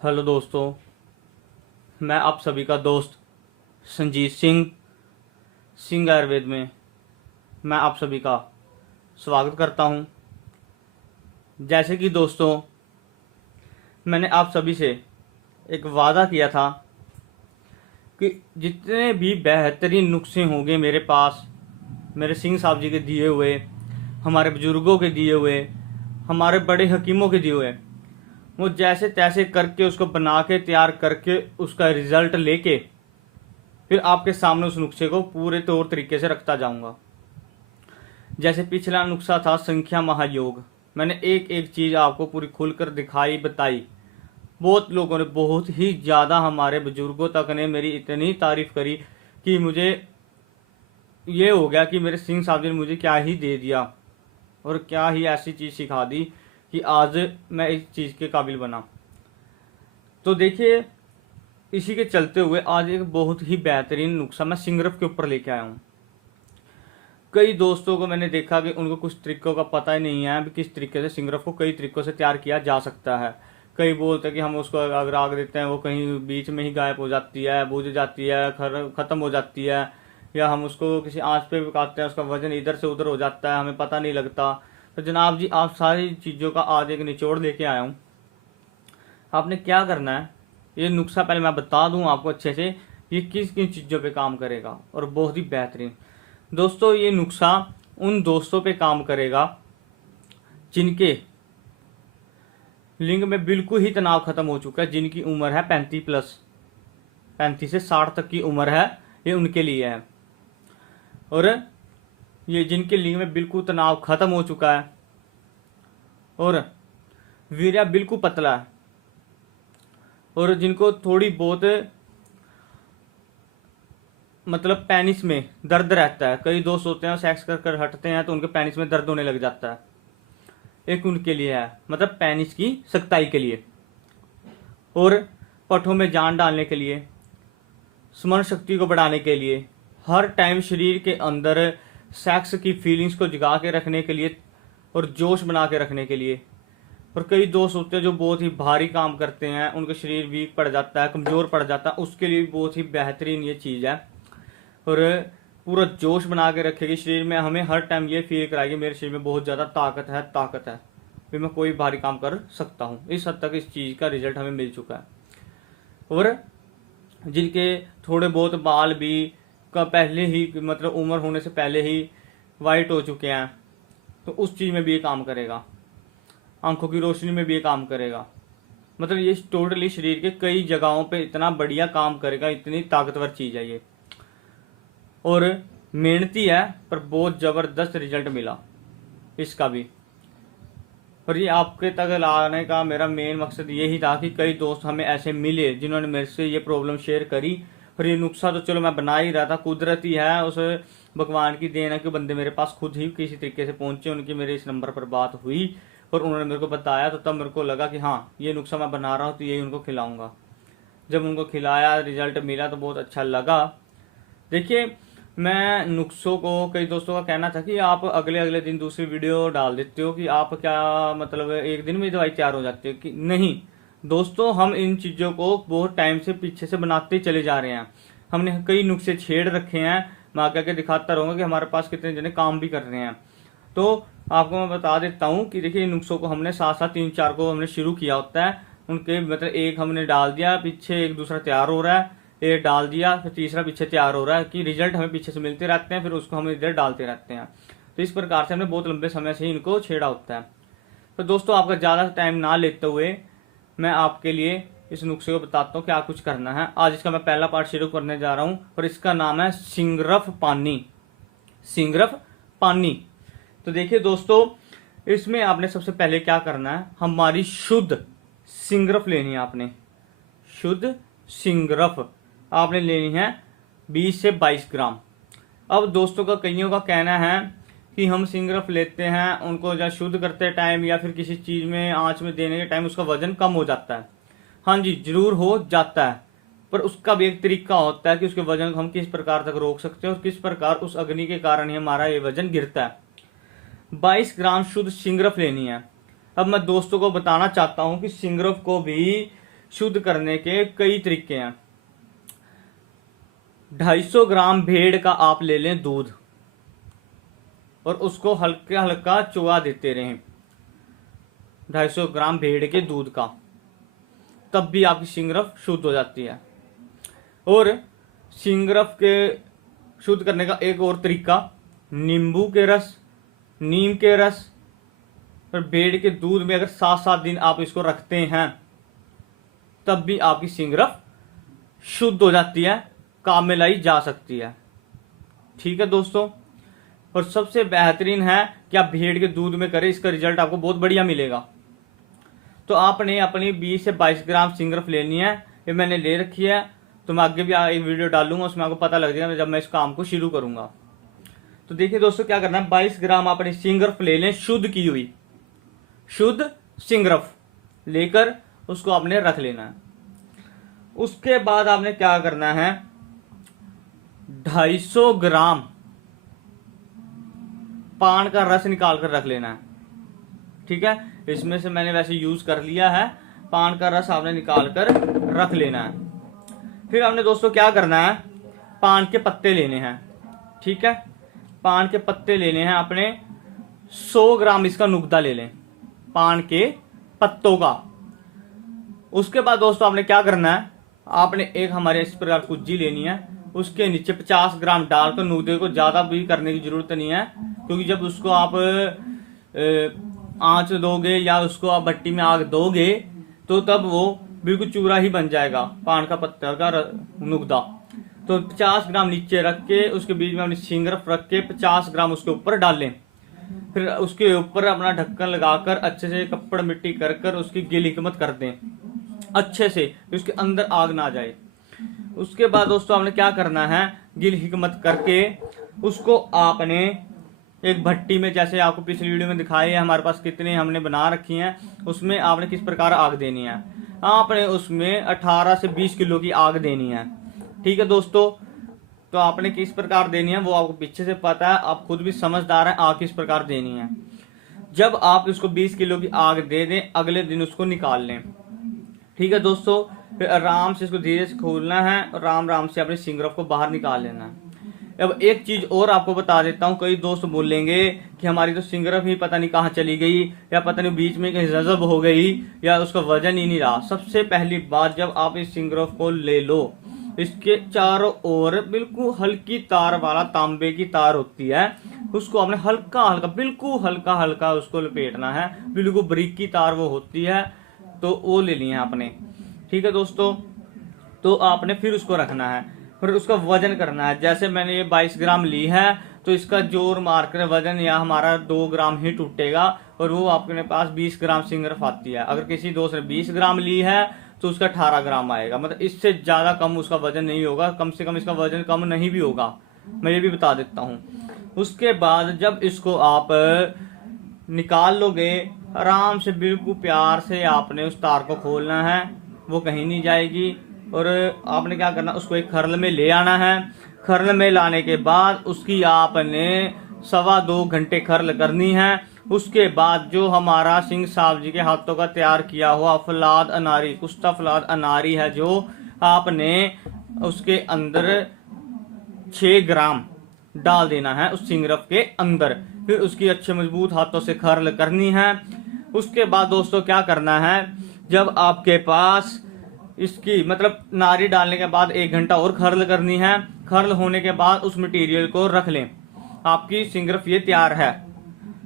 Hello दोस्तों, मैं आप सभी का दोस्त संजीत सिंह आयुर्वेद में मैं आप सभी का स्वागत करता हूं। जैसे कि दोस्तों, मैंने आप सभी से एक वादा किया था कि जितने भी बेहतरीन नुस्खे होंगे मेरे पास, मेरे सिंह साहब जी के दिए हुए, हमारे बुजुर्गों के दिए हुए, हमारे बड़े हकीमों के दिए हुए, वो जैसे तैसे करके उसको बना के तैयार करके उसका रिजल्ट लेके फिर आपके सामने उस नुस्खे को पूरे तौर तरीके से रखता जाऊंगा। जैसे पिछला नुस्खा था संख्या महायोग, मैंने एक एक चीज आपको पूरी खुलकर दिखाई बताई। बहुत लोगों ने, बहुत ही ज़्यादा हमारे बुजुर्गों तक ने मेरी इतनी तारीफ करी कि मुझे ये हो गया कि मेरे सिंह साहब जी ने मुझे क्या ही दे दिया और क्या ही ऐसी चीज़ सिखा दी कि आज मैं इस चीज़ के काबिल बना। तो देखिए, इसी के चलते हुए आज एक बहुत ही बेहतरीन नुस्खा मैं सिंगरफ के ऊपर लेके आया हूँ। कई दोस्तों को मैंने देखा कि उनको कुछ तरीकों का पता ही नहीं है कि किस तरीके से सिंगरफ को कई तरीकों से तैयार किया जा सकता है। कई बोलते हैं कि हम उसको अगर आग देते हैं वो कहीं बीच में ही गायब हो जाती है, बुझ जाती है, ख़त्म हो जाती है, या हम उसको किसी आंच पे पकाते हैं उसका वजन इधर से उधर हो जाता है, हमें पता नहीं लगता। तो जनाब जी, आप सारी चीज़ों का आज एक निचोड़ लेके आया हूँ। आपने क्या करना है, ये नुस्खा पहले मैं बता दूं आपको अच्छे से ये किस किन चीज़ों पे काम करेगा, और बहुत ही बेहतरीन। दोस्तों, ये नुस्खा उन दोस्तों पे काम करेगा जिनके लिंग में बिल्कुल ही तनाव खत्म हो चुका है, जिनकी उम्र है 35+, 35 से 60 तक की उम्र है, ये उनके लिए है। और ये जिनके लिंग में बिल्कुल तनाव खत्म हो चुका है और वीर्य बिल्कुल पतला है, और जिनको थोड़ी बहुत मतलब पेनिस में दर्द रहता है। कई दोस्त होते हैं सेक्स कर कर हटते हैं तो उनके पेनिस में दर्द होने लग जाता है, एक उनके लिए है, मतलब पेनिस की सख्ताई के लिए, और पठों में जान डालने के लिए, स्मरण शक्ति को बढ़ाने के लिए, हर टाइम शरीर के अंदर सेक्स की फीलिंग्स को जगा के रखने के लिए और जोश बना के रखने के लिए। और कई दोस्त होते हैं जो बहुत ही भारी काम करते हैं, उनका शरीर वीक पड़ जाता है, कमज़ोर पड़ जाता है, उसके लिए भी बहुत ही बेहतरीन ये चीज़ है। और पूरा जोश बना के रखेगी शरीर में, हमें हर टाइम ये फील कराएगी मेरे शरीर में बहुत ज़्यादा ताकत है, फिर मैं कोई भारी काम कर सकता हूँ। इस हद तक इस चीज़ का रिजल्ट हमें मिल चुका है। और जिनके थोड़े बहुत बाल भी का पहले ही, मतलब उम्र होने से पहले ही वाइट हो चुके हैं, तो उस चीज़ में भी ये काम करेगा। आंखों की रोशनी में भी ये काम करेगा। मतलब ये टोटली शरीर के कई जगहों पे इतना बढ़िया काम करेगा, इतनी ताकतवर चीज़ है ये। और मेहनती है पर बहुत ज़बरदस्त रिजल्ट मिला इसका भी। और ये आपके तक लाने का मेरा मेन मकसद यही था कि कई दोस्त हमें ऐसे मिले जिन्होंने मेरे से ये प्रॉब्लम शेयर करी। और ये नुस्खा तो चलो मैं बना ही रहा था, कुदरती है, उस भगवान की देन है कि बंदे मेरे पास खुद ही किसी तरीके से पहुंचे, उनकी मेरे इस नंबर पर बात हुई और उन्होंने मेरे को बताया, तो तब मेरे को लगा कि हाँ, ये नुस्खा मैं बना रहा हूँ तो यही उनको खिलाऊंगा। जब उनको खिलाया, रिजल्ट मिला तो बहुत अच्छा लगा। देखिए, मैं नुस्खों को, कई दोस्तों का कहना था कि आप अगले अगले दिन दूसरी वीडियो डाल देते हो, कि आप क्या मतलब एक दिन में दवाई तैयार हो जाती है कि नहीं। दोस्तों, हम इन चीज़ों को बहुत टाइम से पीछे से बनाते ही चले जा रहे हैं। हमने कई नुस्खे छेड़ रखे हैं, मैं आगे आगे दिखाता रहूँगा कि हमारे पास कितने जने काम भी कर रहे हैं। तो आपको मैं बता देता हूँ कि देखिए, इन नुस्खों को हमने साथ साथ 3-4 को हमने शुरू किया होता है, उनके मतलब एक हमने डाल दिया, पीछे एक दूसरा तैयार हो रहा है, एक डाल दिया, फिर तीसरा पीछे तैयार हो रहा है, कि रिजल्ट हमें पीछे से मिलते रहते हैं, फिर उसको हम इधर डालते रहते हैं। तो इस प्रकार से हमने बहुत लंबे समय से ही इनको छेड़ा होता है। तो दोस्तों, आपका ज़्यादा टाइम ना लेते हुए मैं आपके लिए इस नुस्खे को बताता हूँ क्या कुछ करना है। आज इसका मैं पहला पार्ट शुरू करने जा रहा हूँ और इसका नाम है सिंगरफ पानी। सिंगरफ पानी। तो देखिए दोस्तों, इसमें आपने सबसे पहले क्या करना है, हमारी शुद्ध सिंगरफ लेनी है। आपने शुद्ध सिंगरफ आपने लेनी है 20 से 22 ग्राम। अब दोस्तों का, कईयों का कहना है कि हम सिंगरफ लेते हैं, उनको या शुद्ध करते टाइम या फिर किसी चीज़ में आंच में देने के टाइम उसका वजन कम हो जाता है। हाँ जी, जरूर हो जाता है, पर उसका भी एक तरीका होता है कि उसके वजन को हम किस प्रकार तक रोक सकते हैं और किस प्रकार उस अग्नि के कारण ही हमारा ये वजन गिरता है। 22 ग्राम शुद्ध सिंगरफ लेनी है। अब मैं दोस्तों को बताना चाहता हूँ कि सिंगरफ को भी शुद्ध करने के कई तरीके हैं। 250 ग्राम भेड़ का आप ले लें दूध और उसको हल्का हल्का चुआ देते रहें, 250 ग्राम भेड़ के दूध का, तब भी आपकी सिंगरफ शुद्ध हो जाती है। और सिंगरफ के शुद्ध करने का एक और तरीका, नींबू के रस, नीम के रस और भेड़ के दूध में अगर 7-7 दिन आप इसको रखते हैं तब भी आपकी सिंगरफ शुद्ध हो जाती है, काम में लाई जा सकती है। ठीक है दोस्तों, और सबसे बेहतरीन है कि आप भेड़ के दूध में करें, इसका रिजल्ट आपको बहुत बढ़िया मिलेगा। तो आपने अपनी 20 से 22 ग्राम सिंगरफ लेनी है, ये मैंने ले रखी है। तो मैं आगे भी एक वीडियो डालूंगा, उसमें आपको पता लग जाएगा जब मैं इस काम को शुरू करूंगा। तो देखिए दोस्तों क्या करना है, 22 ग्राम अपनी सिंगरफ ले लें, शुद्ध की हुई शुद्ध सिंगरफ लेकर उसको आपने रख लेना है। उसके बाद आपने क्या करना है, 250 ग्राम पान का रस निकाल कर रख लेना है। ठीक है, इसमें से मैंने वैसे यूज कर लिया है, पान का रस आपने निकाल कर रख लेना है। फिर हमने दोस्तों क्या करना है, पान के पत्ते लेने हैं। ठीक है, पान के पत्ते लेने हैं अपने, 100 ग्राम इसका नुकदा ले लें पान के पत्तों का। उसके बाद दोस्तों आपने क्या करना है, आपने एक हमारे इस प्रकार कुज्जी लेनी है, उसके नीचे 50 ग्राम डालकर, नुकदे को ज्यादा भी करने की जरूरत नहीं है, क्योंकि जब उसको आप आंच दोगे या उसको आप भट्टी में आग दोगे तो तब वो बिल्कुल चूरा ही बन जाएगा पान का पत्ता का नुकदा। तो 50 ग्राम नीचे रख के उसके बीच में अपनी सिंगरफ रख के 50 ग्राम उसके ऊपर डाल लें। फिर उसके ऊपर अपना ढक्कन लगाकर अच्छे से कपड़ मिट्टी कर कर उसकी गिल हिकमत कर दें अच्छे से, उसके अंदर आग ना जाए। उसके बाद दोस्तों आपने क्या करना है, गिल हिकमत करके उसको आपने एक भट्टी में, जैसे आपको पिछली वीडियो में दिखाई है हमारे पास कितने हमने बना रखी हैं, उसमें आपने किस प्रकार आग देनी है, आपने उसमें 18 से 20 किलो की आग देनी है। ठीक है दोस्तों, तो आपने किस प्रकार देनी है वो आपको पीछे से पता है, आप खुद भी समझदार हैं आग किस प्रकार देनी है। जब आप इसको 20 किलो की आग दे दें, अगले दिन उसको निकाल लें। ठीक है दोस्तों, फिर आराम से इसको धीरे से खोलना है और राम राम से अपनी सिंगरफ को बाहर निकाल लेना है। अब एक चीज और आपको बता देता हूँ, कई दोस्त बोलेंगे कि हमारी तो सिंगरफ ही पता नहीं कहाँ चली गई, या पता नहीं बीच में कहीं जज़ब हो गई, या उसका वजन ही नहीं रहा। सबसे पहली बात, जब आप इस सिंगरफ को ले लो, इसके चारों ओर बिल्कुल हल्की तार वाला तांबे की तार होती है, उसको आपने हल्का हल्का, बिल्कुल हल्का हल्का उसको लपेटना है, बिल्कुल बारीक की तार वो होती है, तो वो ले ली है आपने। ठीक है दोस्तों, तो आपने फिर उसको रखना है, फिर उसका वजन करना है। जैसे मैंने ये 22 ग्राम ली है, तो इसका जोर मारकर वजन या हमारा 2 ग्राम ही टूटेगा, और वो आपके पास 20 ग्राम सिंगरफ आती है। अगर किसी दोस्त ने 20 ग्राम ली है तो उसका 18 ग्राम आएगा, मतलब इससे ज्यादा कम उसका वजन नहीं होगा, कम से कम इसका वजन कम नहीं भी होगा, मैं ये भी बता देता हूँ। उसके बाद जब इसको आप निकाल लोगे, आराम से बिल्कुल प्यार से आपने उस तार को खोलना है, वो कहीं नहीं जाएगी। और आपने क्या करना, उसको एक खरल में ले आना है। खरल में लाने के बाद उसकी आपने 2.25 घंटे खरल करनी है। उसके बाद जो हमारा सिंह साहब जी के हाथों का तैयार किया हुआ फलाद अनारी, कुश्ता फलाद अनारी है, जो आपने उसके अंदर 6 ग्राम डाल देना है उस सिंगरफ के अंदर। फिर उसकी अच्छे मजबूत हाथों से खरल करनी है। उसके बाद दोस्तों क्या करना है, जब आपके पास इसकी मतलब नारी डालने के बाद 1 घंटा और खरल करनी है। खरल होने के बाद उस मटेरियल को रख लें, आपकी सिंगरफ ये तैयार है।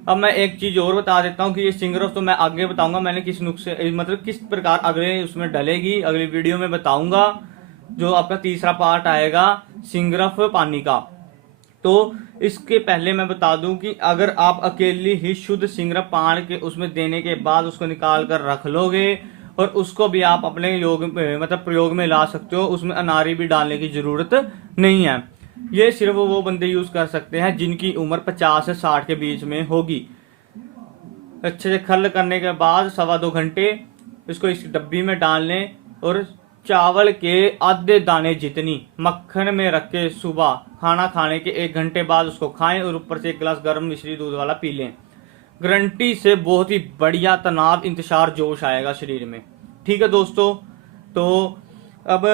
अब मैं एक चीज और बता देता हूँ कि ये सिंगरफ तो मैं आगे बताऊंगा, मैंने किस नुस्खे मतलब किस प्रकार अगले उसमें डलेगी, अगली वीडियो में बताऊंगा, जो आपका तीसरा पार्ट आएगा सिंगरफ पानी का। तो इसके पहले मैं बता दूं कि अगर आप अकेली ही शुद्ध सिंगरफ पान के उसमें देने के बाद उसको निकाल कर रख लोगे, और उसको भी आप अपने योग मतलब प्रयोग में ला सकते हो, उसमें अनारी भी डालने की जरूरत नहीं है। ये सिर्फ वो बंदे यूज कर सकते हैं जिनकी उम्र 50 से 60 के बीच में होगी। अच्छे से खरल करने के बाद 2.25 घंटे इसको इस डब्बी में डाल लें, और चावल के आधे दाने जितनी मक्खन में रख के सुबह खाना खाने के 1 घंटे बाद उसको खाएं, और ऊपर से 1 गिलास गर्म मिश्री दूध वाला पी लें। गारंटी से बहुत ही बढ़िया तनाव, इंतशार, जोश आएगा शरीर में। ठीक है दोस्तों, तो अब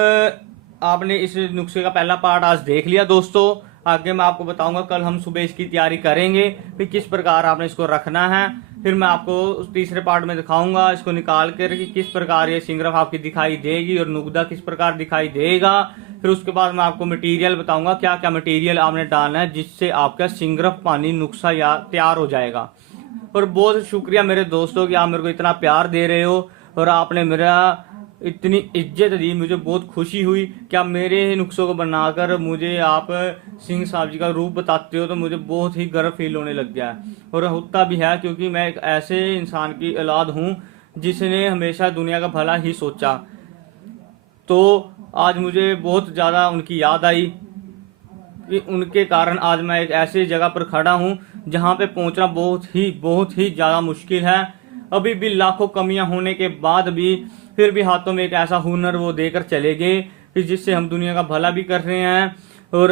आपने इस नुस्खे का पहला पार्ट आज देख लिया दोस्तों। आगे मैं आपको बताऊंगा, कल हम सुबह इसकी तैयारी करेंगे फिर किस प्रकार आपने इसको रखना है। फिर मैं आपको उस तीसरे पार्ट में दिखाऊंगा इसको निकाल कर कि किस प्रकार ये सिंगरफ आपकी दिखाई देगी और नुकदा किस प्रकार दिखाई देगा। फिर उसके बाद मैं आपको मटेरियल बताऊंगा, क्या क्या मटेरियल आपने डालना है जिससे आपका सिंगरफ पानी नुस्खा या तैयार हो जाएगा। और बहुत शुक्रिया मेरे दोस्तों कि आप मेरे को इतना प्यार दे रहे हो और आपने मेरा इतनी इज्जत दी। मुझे बहुत खुशी हुई कि आप मेरे नुस्खों को बनाकर मुझे आप सिंह साहब जी का रूप बताते हो, तो मुझे बहुत ही गर्व फील होने लग गया है। और होता भी है, क्योंकि मैं एक ऐसे इंसान की औलाद हूँ जिसने हमेशा दुनिया का भला ही सोचा। तो आज मुझे बहुत ज़्यादा उनकी याद आई कि उनके कारण आज मैं एक ऐसी जगह पर खड़ा हूँ जहाँ पे पहुँचना बहुत ही ज़्यादा मुश्किल है। अभी भी लाखों कमियां होने के बाद भी फिर भी हाथों में एक ऐसा हुनर वो देकर चले गए कि जिससे हम दुनिया का भला भी कर रहे हैं और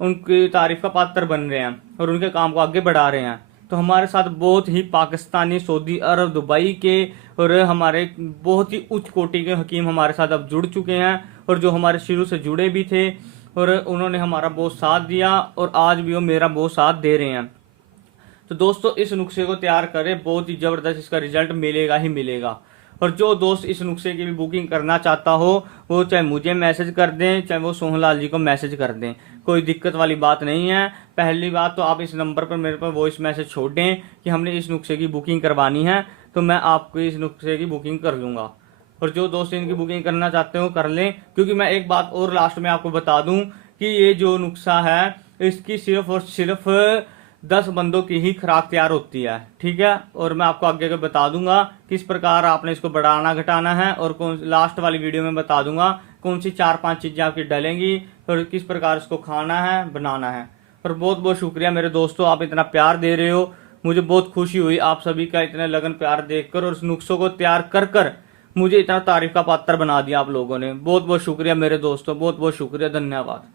उनकी तारीफ का पात्र बन रहे हैं और उनके काम को आगे बढ़ा रहे हैं। तो हमारे साथ बहुत ही पाकिस्तानी, सऊदी अरब, दुबई के और हमारे बहुत ही उच्च कोटि के हकीम हमारे साथ अब जुड़ चुके हैं और जो हमारे शुरू से जुड़े भी थे और उन्होंने हमारा बहुत साथ दिया और आज भी वो मेरा बहुत साथ दे रहे हैं। तो दोस्तों इस नुस्खे को तैयार करें, बहुत ही ज़बरदस्त इसका रिजल्ट मिलेगा ही मिलेगा। और जो दोस्त इस नुस्खे की भी बुकिंग करना चाहता हो वो चाहे मुझे मैसेज कर दें चाहे वो सोहनलाल जी को मैसेज कर दें, कोई दिक्कत वाली बात नहीं है। पहली बात तो आप इस नंबर पर मेरे पर वॉइस मैसेज छोड़ दें कि हमने इस नुस्खे की बुकिंग करवानी है, तो मैं आपको इस नुस्खे की बुकिंग कर दूंगा। और जो दोस्त इनकी बुकिंग करना चाहते हो कर लें, क्योंकि मैं एक बात और लास्ट में आपको बता दूं कि ये जो नुस्खा है इसकी सिर्फ और सिर्फ 10 बंदों की ही खुराक तैयार होती है, ठीक है। और मैं आपको आगे बता दूंगा किस प्रकार आपने इसको बढ़ाना घटाना है और कौन लास्ट वाली वीडियो में बता दूंगा कौन सी 4-5 चीजें आपकी डलेंगी और किस प्रकार इसको खाना है, बनाना है। और बहुत बहुत शुक्रिया मेरे दोस्तों, आप इतना प्यार दे रहे हो, मुझे बहुत खुशी हुई आप सभी का इतना लगन प्यार देखकर और उस नुस्खों को तैयार कर कर मुझे इतना तारीफ का पात्र बना दिया आप लोगों ने। बहुत बहुत शुक्रिया मेरे दोस्तों, बहुत बहुत शुक्रिया, धन्यवाद।